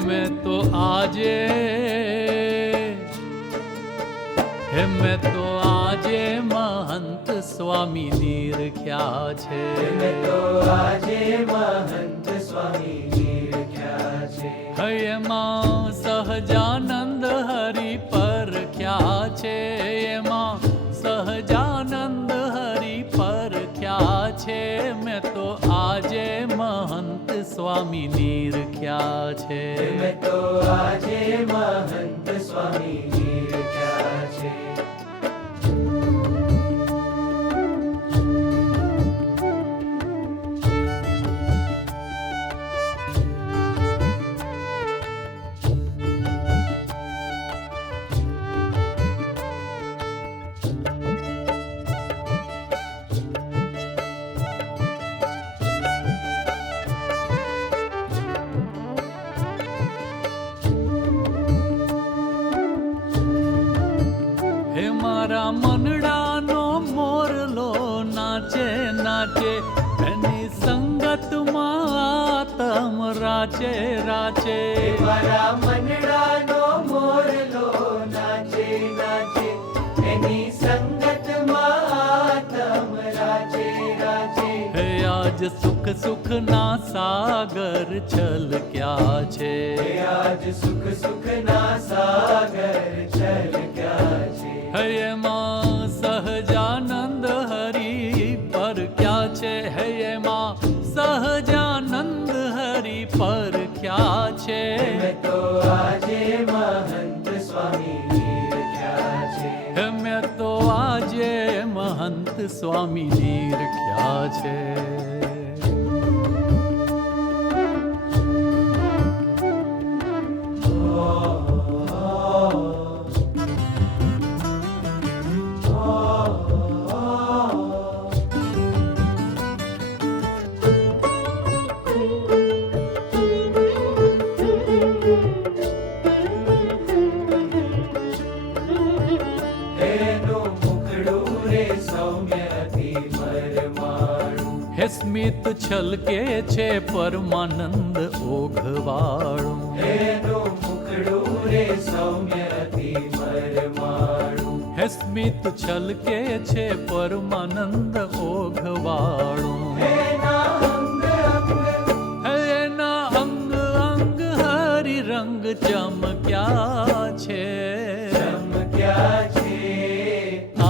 मैं तो आजे मैं तो आजे महंत स्वामी निरख्या છે मैं तो आजे महंत स्वामी निरख्या છે એમાં સહજાનંદ હરિ પરખ્યા છે એમાં સહજાનંદ હરિ પરખ્યા છે મેં તો આજે મહંત સ્વામી નિરખ્યા છે मैं तो आजे महंत स्वामी निरख्या છે મારા મનડાનો મોરલો નાચે નાચે એની સંગતમાં આતમ રાચે રાચે મારા મનડાનો મોરલો નાચે નાચે એની સંગતમાં આતમ રાચે રાચે હે આજ સુખ સુખ ના સાગર છલક્યા છે આજ સુખ સુખ ના સાગર છલક્યા છે એમાં સહજાનંદ હરિ પરખ્યા છે એમાં સહજાનંદ હરિ પરખ્યા છે મેં તો આજે મહંત સ્વામી નિરખ્યા છે મેં તો આજે મહંત સ્વામી નિરખ્યા છે હે સ્મિત છલકે છે પરમાનંદ ઓઘવાળું એનું મુખડું રે સૌમ્ય અતિ પરમાણું હે સ્મિત છલકે છે પરમાનંદ ઓઘવાળું એના અંગ અંગ હરિ રંગ ચમક્યા છે ચમક્યા છે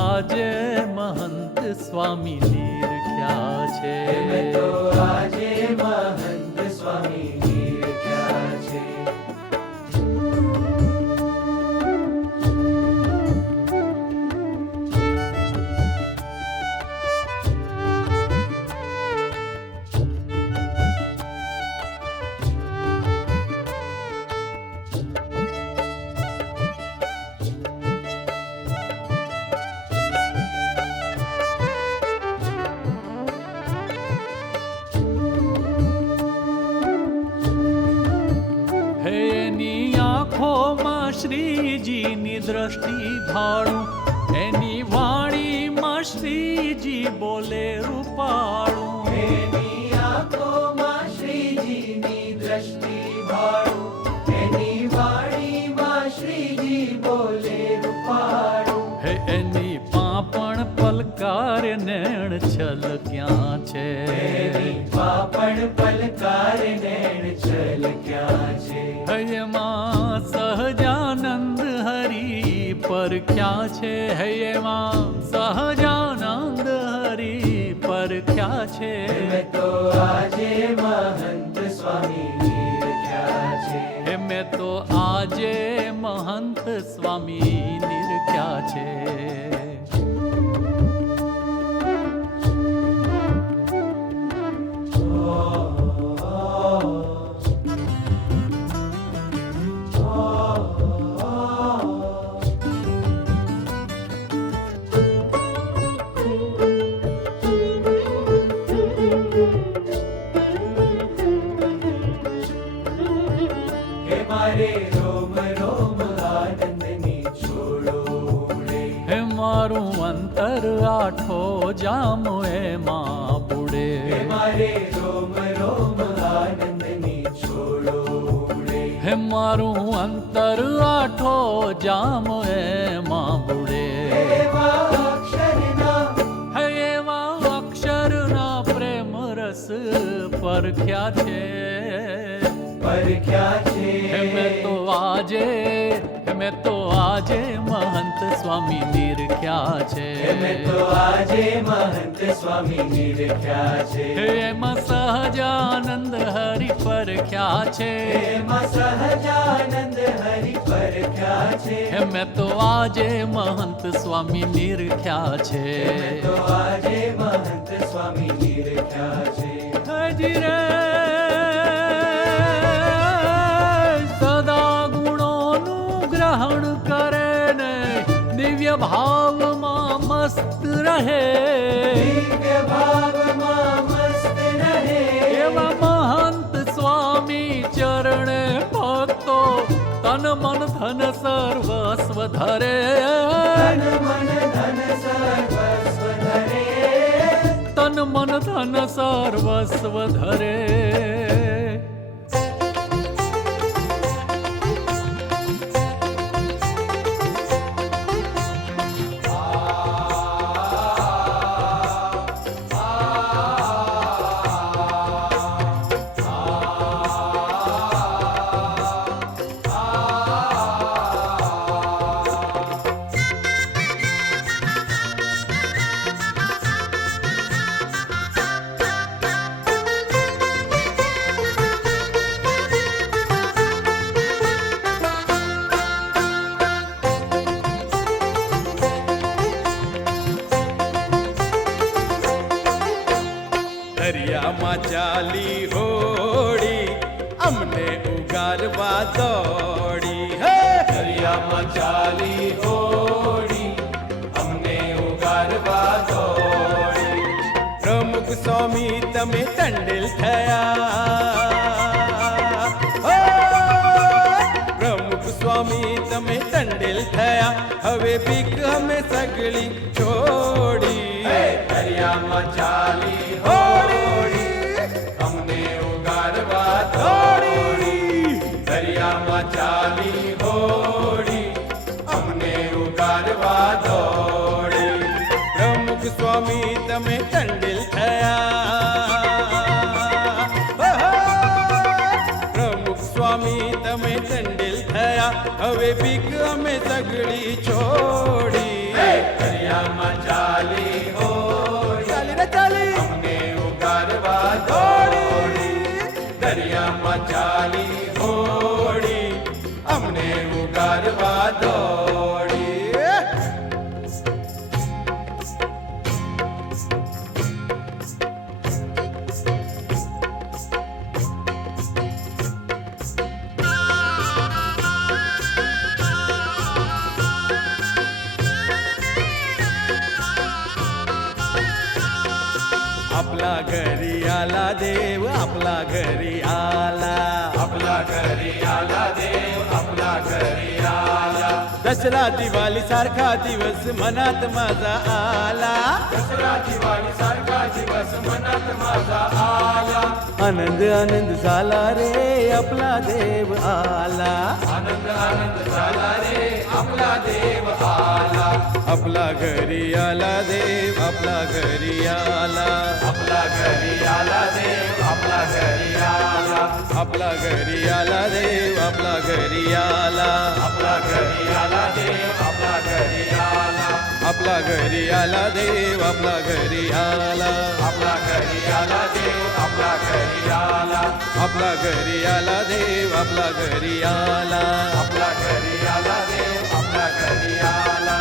આજે મહંત સ્વામી નિરખ્યા છે મેં તો આજે મહંત સ્વામી નિરખ્યા છે શ્રીજીની દ્રષ્ટિ ભાળું એની વાણીમાં શ્રીજી બોલે રૂપાળું એની આંખોમાં શ્રીજીની દ્રષ્ટિ ભાળું એની વાણીમાં શ્રીજી બોલે રૂપાળું હે એની પાપણ પલકાર નેણ છલક્યા છે એની પાપણ પલકાર નેણ છલક્યા છે એમાં સહજાનંદ હરિ પરખ્યા છે એમાં સહજાનંદ હરિ પરખ્યા છે મેં તો આજે મહંત સ્વામી નિરખ્યા છે મેં તો આજે મહંત સ્વામી નિરખ્યા છે મારે રોમ રોમ આનંદની છોડો ઉડે હે મારું અંતર આઠો જામ એમાં બુડે મારે રોમ રોમ આનંદની છોડો ઉડે હે મારું અંતર આઠો જામ એમાં બુડે એવા અક્ષરના હે એવા અક્ષરના પ્રેમ રસ પરખ્યા છે પરખ્યા છે. મેં તો આજે મહંત સ્વામી નિરખ્યા છે મેં તો આજે મહંત સ્વામી નિરખ્યા છે. એમાં સહજાનંદ હરિ પરખ્યા છે એમાં સહજાનંદ હરિ પરખ્યા છે. મેં તો આજે મહંત સ્વામી નિરખ્યા છે મેં તો આજે મહંત સ્વામી નિરખ્યા છે. હજી રે સદા ગુણોનું ગ્રહણ કરે ને દિવ્ય ભાવમાં મસ્ત રહે દિવ્ય ભાવમાં મસ્ત રહે. એવા મહંત સ્વામી ચરણે ભક્તો તન મન ધન સર્વસ્વ ધરે તન મન ધન સર્વસ્વ ધરે. તન મન ધન સર્વસ્વ ધરે દરિયામાં ચાલી હોડી અમને ઉગારવા દોડી હે દરિયામાં ચાલી હોડી અમને ઉગારવા દોડી. પ્રમુખ સ્વામી તમે ટંડેલ થયા હો! પ્રમુખ સ્વામી તમે ટંડેલ થયા હવે બીક અમે સગળી છોડી દરિયામાં ચાલી હોડી અમને ઉગારવા દોડી. દરિયામાં ચાલી હોડી અમને ઉગારવા દોડી. પ્રમુખ સ્વામી તમે ટંડેલ થયા ઓહો! પ્રમુખ સ્વામી તમે ટંડેલ થયા હવે બીક અમે સગળી છોડી દરિયામાં ચાલી હોડી ચાલી રે ચાલી અમને ઉગારવા દોડી. દરિયામાં ચાલી હોડી અમને ઉગારવા દોડી. आपला घरी आला देव आपला घरी आला आपला घरी आला देव आपला घरी आला. दसरा दिवाळी सारखा दिवस मनात माझा आला दसरा दिवाळी सारखा दिवस मनात माझा आला. आनंद आनंद झाला रे आपला देव आला आनंद आनंद झाला रे आपला देव आला. आपला घरी आला देव आपला घरी आला आपला घरी आला देव आपला घरी आला. आपला घरी आला देव आपला घरी आला आपला घरी आला देव आपला घरी आला. आपला घरी आला देव आपला घरी आला आपला घरी आला देव आपला घरी आला. आपला घरी आला देव आपला घरी आला आपला घरी आला देव आपला घरी आला.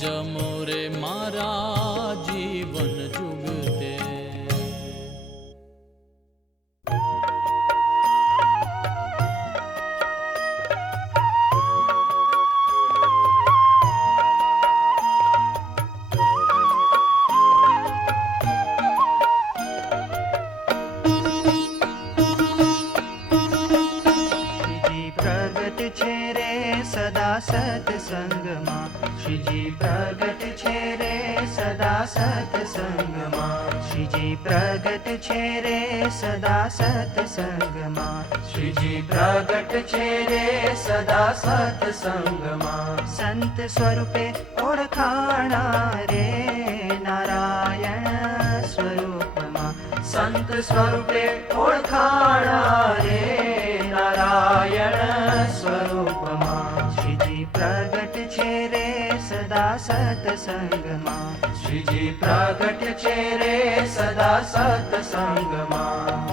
જમો રે મારા જીવન જુગતે. સત્સંગમાં શ્રીજી પ્રગટ છે રે સદા સત્સંગમાં શ્રીજી પ્રગટ છે રે સદા સત્સંગમાં શ્રીજી પ્રગટ છે રે સદા સત્સંગમાં. સંત સ્વરૂપે ઓળખાણા રે નારાયણ સ્વરૂપમાં સંત સ્વરૂપે ઓળખાણા રે નારાયણ સ્વરૂપમાં. શ્રીજી પ્રગટ છે રે સદા સત્સંગમાં શ્રીજી પ્રગટ છે રે સદા સત્સંગમાં.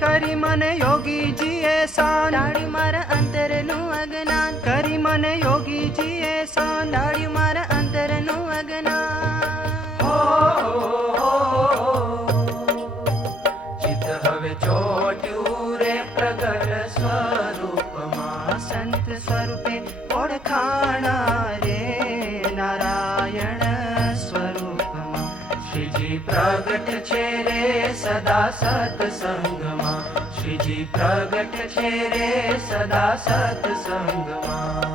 કરી મને યોગીજીએ સાંડાળ્યું મારા અંતરનું અજ્ઞાન કરી મને યોગીજીએ સાંડાળ્યું મારા અંતરનું અજ્ઞાન. ચિત્ત હવે ચોટ્યું રે પ્રગટ સ્વરૂપમાં. સંત સ્વરૂપે ઓળખાણા રે નારાયણ સ્વરૂપમાં શ્રીજી પ્રગટ છે રે સદા સત્સંગમાં. શ્રીજી પ્રગટ છે રે સદા સત્સંગમાં.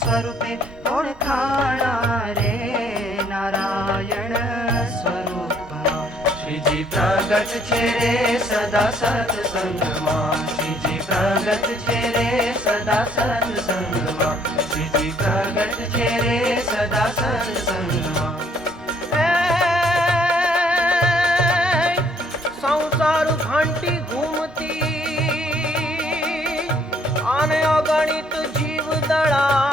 સ્વરૂપે ઓળખાણા રે નારાયણ સ્વરૂપમાં શ્રીજી પ્રગટ છે રે સદા સત્સંગમાં. શ્રીજી પ્રગટ છે રે સદા સત્સંગમાં. શ્રીજી પ્રગટ છે રે સદા સત્સંગમાં. સંસાર ઘંટી ઘૂમતી આને અગણિત જીવ દળા